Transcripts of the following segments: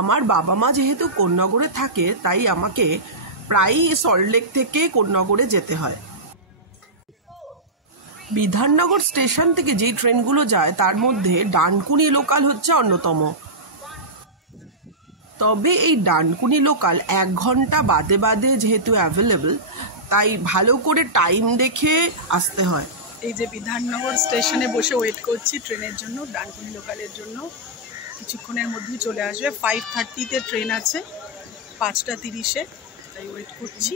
আমার বাবা মা যেহেতু কোন্নগরে থাকে তাই আমাকে প্রায়ই সল্টলেক থেকে কোন্নগরে যেতে হয়। বিধাননগর স্টেশন থেকে যে ট্রেনগুলো যায় তার মধ্যে ডানকুনি লোকাল হচ্ছে অন্যতম। তবে এই ডানকুনি লোকাল 1 ঘন্টা বাদে বাদে যেহেতু অ্যাভেলেবল, তাই ভালো করে টাইম দেখে আসতে হয়। এই যে বিধাননগর স্টেশনে বসে ওয়েট করছি ট্রেনের জন্য, ডানকুনি লোকালের জন্য। কিছুক্ষণের মধ্যেই চলে আসবে। 5:30-তে ট্রেন আছে, 5:30-এ, তাই ওয়েট করছি।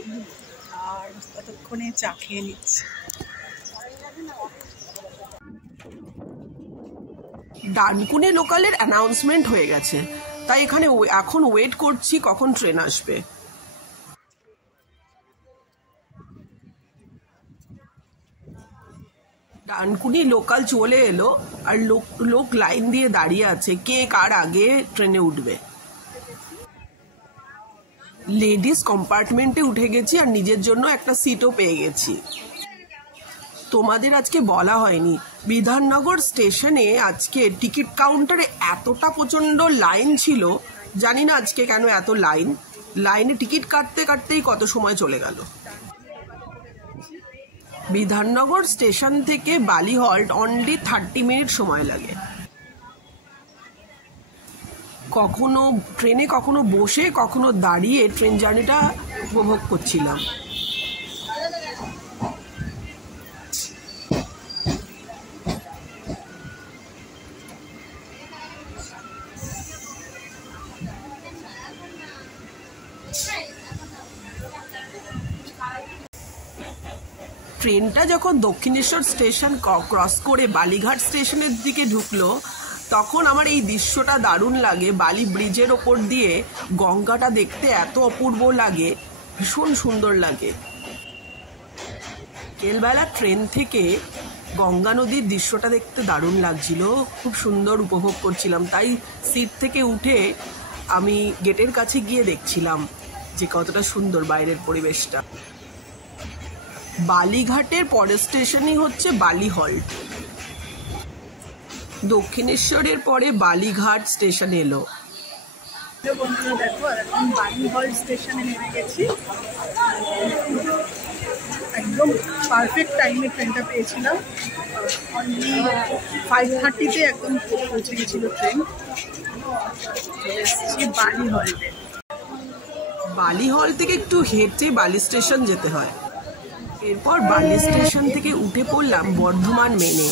আর ততক্ষণে চা খেয়ে নিচ্ছি। ডানকুনি লোকালের অ্যানাউন্সমেন্ট হয়ে গেছে, তাই এখানে এখন ওয়েট করছি কখন ট্রেন আসবে। ডানকুনি লোকাল চলে এলো আর লোক লাইন দিয়ে দাঁড়িয়ে আছে কে কার আগে ট্রেনে উঠবে। লেডিস কম্পার্টমেন্টে উঠে গেছি আর নিজের জন্য একটা সিটও পেয়ে গেছি। তোমাদের আজকে বলা হয়নি, বিধাননগর স্টেশনে আজকে টিকিট কাউন্টারে এতটা প্রচন্ড লাইন ছিল, জানি না আজকে কেন এত লাইনে টিকিট কাটতে কাটতেই কত সময় চলে গেল। বিধাননগর স্টেশন থেকে বালি হল্ট অনলি 30 মিনিট সময় লাগে। কখনো ট্রেনে কখনো বসে কখনো দাঁড়িয়ে ট্রেন জার্নিটা উপভোগ করছিলাম। ট্রেনটা যখন দক্ষিণেশ্বর স্টেশন ক্রস করে বালিঘাট স্টেশনের দিকে ঢুকলো তখন আমার এই দৃশ্যটা দারুণ লাগে। বালি ব্রিজের ওপর দিয়ে গঙ্গাটা দেখতে এত অপূর্ব লাগে, ভীষণ সুন্দর লাগে। বিকেলবেলা ট্রেন থেকে গঙ্গা নদীর দৃশ্যটা দেখতে দারুণ লাগছিল, খুব সুন্দর উপভোগ করছিলাম। তাই সিট থেকে উঠে আমি গেটের কাছে গিয়ে দেখছিলাম যে কতটা সুন্দর বাইরের পরিবেশটা। বালিঘাটের পরের স্টেশনই হচ্ছে বালি হল্ট। দক্ষিণেশ্বরের পরে বালিঘাট স্টেশন এলো। দেখো এখন বালি হল্ট স্টেশনে নেমে গেছি। একদম পারফেক্ট টাইমে ট্রেনটা পেয়েছিলাম। অনলি 5:30-তে একদম পৌঁছে গেছিল ট্রেন। বালি হল্টে, বালি হল থেকে একটু হেঁটে বালি স্টেশন যেতে হয়। এরপর বালি স্টেশন থেকে উঠে পড়লাম বর্ধমান মেনে।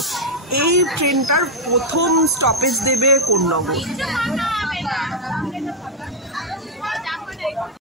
এই ট্রেনটার প্রথম স্টপেজ দেবে কোন্নগর।